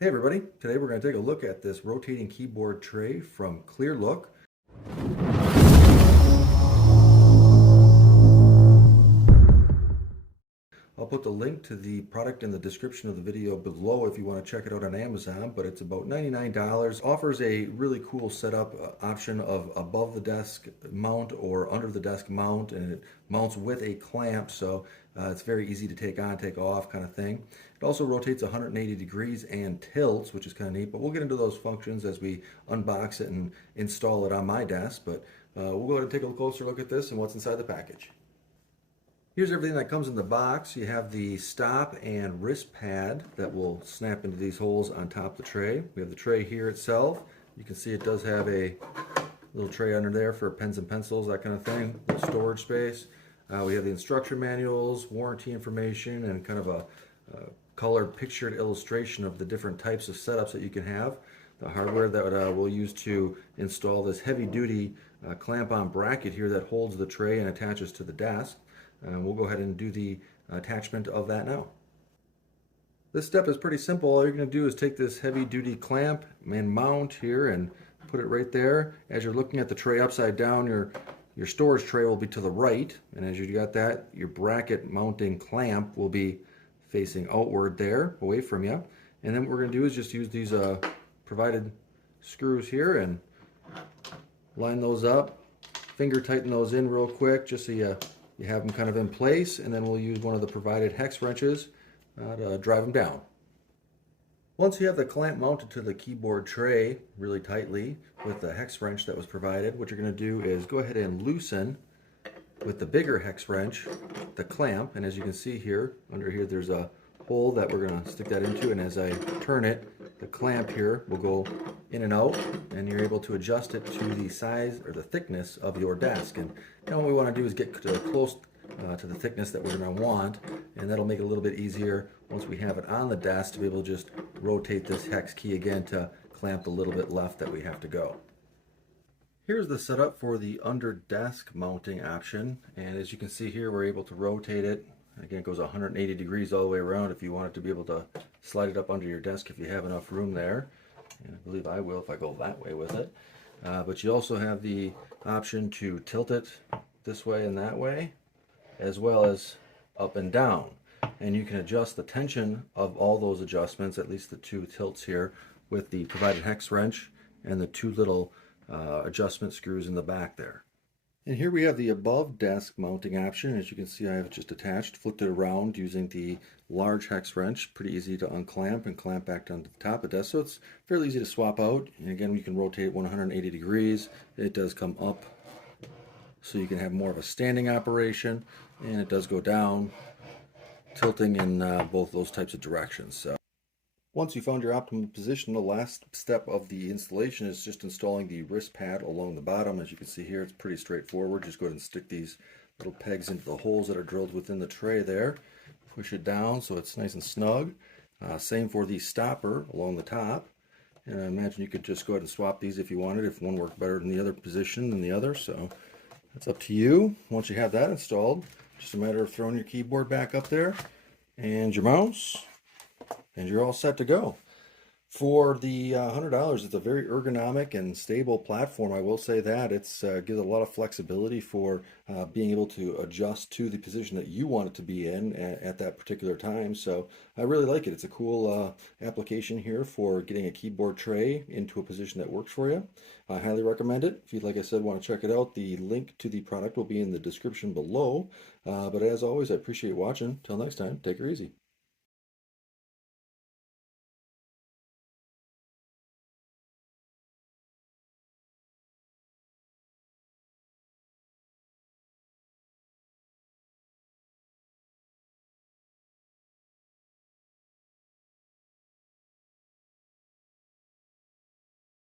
Hey everybody, today we're going to take a look at this rotating keyboard tray from Klearlook. I'll put the link to the product in the description of the video below if you want to check it out on Amazon, but it's about $99. Offers a really cool setup option of above the desk mount or under the desk mount, and it mounts with a clamp, so it's very easy to take on, take off kind of thing. It also rotates 180 degrees and tilts, which is kind of neat, but we'll get into those functions as we unbox it and install it on my desk, but we'll go ahead and take a closer look at this and what's inside the package. Here's everything that comes in the box. You have the stop and wrist pad that will snap into these holes on top of the tray. We have the tray here itself. You can see it does have a little tray under there for pens and pencils, that kind of thing, little storage space. We have the instruction manuals, warranty information, and kind of a colored pictured illustration of the different types of setups that you can have. The hardware that we'll use to install this heavy-duty clamp-on bracket here that holds the tray and attaches to the desk. We'll go ahead and do the attachment of that now. This step is pretty simple. All you're going to do is take this heavy duty clamp and mount here and put it right there. As you're looking at the tray upside down, your storage tray will be to the right, and as you got that, your bracket mounting clamp will be facing outward there, away from you. And then what we're going to do is just use these provided screws here and line those up, finger tighten those in real quick just so you have them kind of in place, and then we'll use one of the provided hex wrenches to drive them down. Once you have the clamp mounted to the keyboard tray really tightly with the hex wrench that was provided, what you're going to do is go ahead and loosen with the bigger hex wrench the clamp, and as you can see here, under here there's a hole that we're going to stick that into, and as I turn it, the clamp here will go in and out, and you're able to adjust it to the size or the thickness of your desk. And what we want to do is get close to the thickness that we're going to want, and that'll make it a little bit easier once we have it on the desk to be able to just rotate this hex key again to clamp the little bit left that we have to go. Here's the setup for the under desk mounting option, and as you can see here, we're able to rotate it. Again, it goes 180 degrees all the way around if you want it to be able to slide it up under your desk if you have enough room there. And I believe I will if I go that way with it. But you also have the option to tilt it this way and that way, as well as up and down. And you can adjust the tension of all those adjustments, at least the two tilts here, with the provided hex wrench and the two little adjustment screws in the back there. And here we have the above desk mounting option. As you can see, I have it just attached, flipped it around using the large hex wrench. Pretty easy to unclamp and clamp back down to the top of the desk. So it's fairly easy to swap out. And again, you can rotate it 180 degrees. It does come up, so you can have more of a standing operation. And it does go down, tilting in both those types of directions. So once you found your optimal position, the last step of the installation is just installing the wrist pad along the bottom. As you can see here, it's pretty straightforward. Just go ahead and stick these little pegs into the holes that are drilled within the tray there. Push it down so it's nice and snug. Same for the stopper along the top. And I imagine you could just go ahead and swap these if you wanted, if one worked better in the other position than the other. So that's up to you. Once you have that installed, just a matter of throwing your keyboard back up there and your mouse, and you're all set to go. For the $100, it's a very ergonomic and stable platform. I will say that it's gives a lot of flexibility for being able to adjust to the position that you want it to be in at that particular time. So I really like it. It's a cool application here for getting a keyboard tray into a position that works for you. I highly recommend it. If you, like I said, want to check it out, the link to the product will be in the description below. But as always, I appreciate watching. Till next time, take her easy.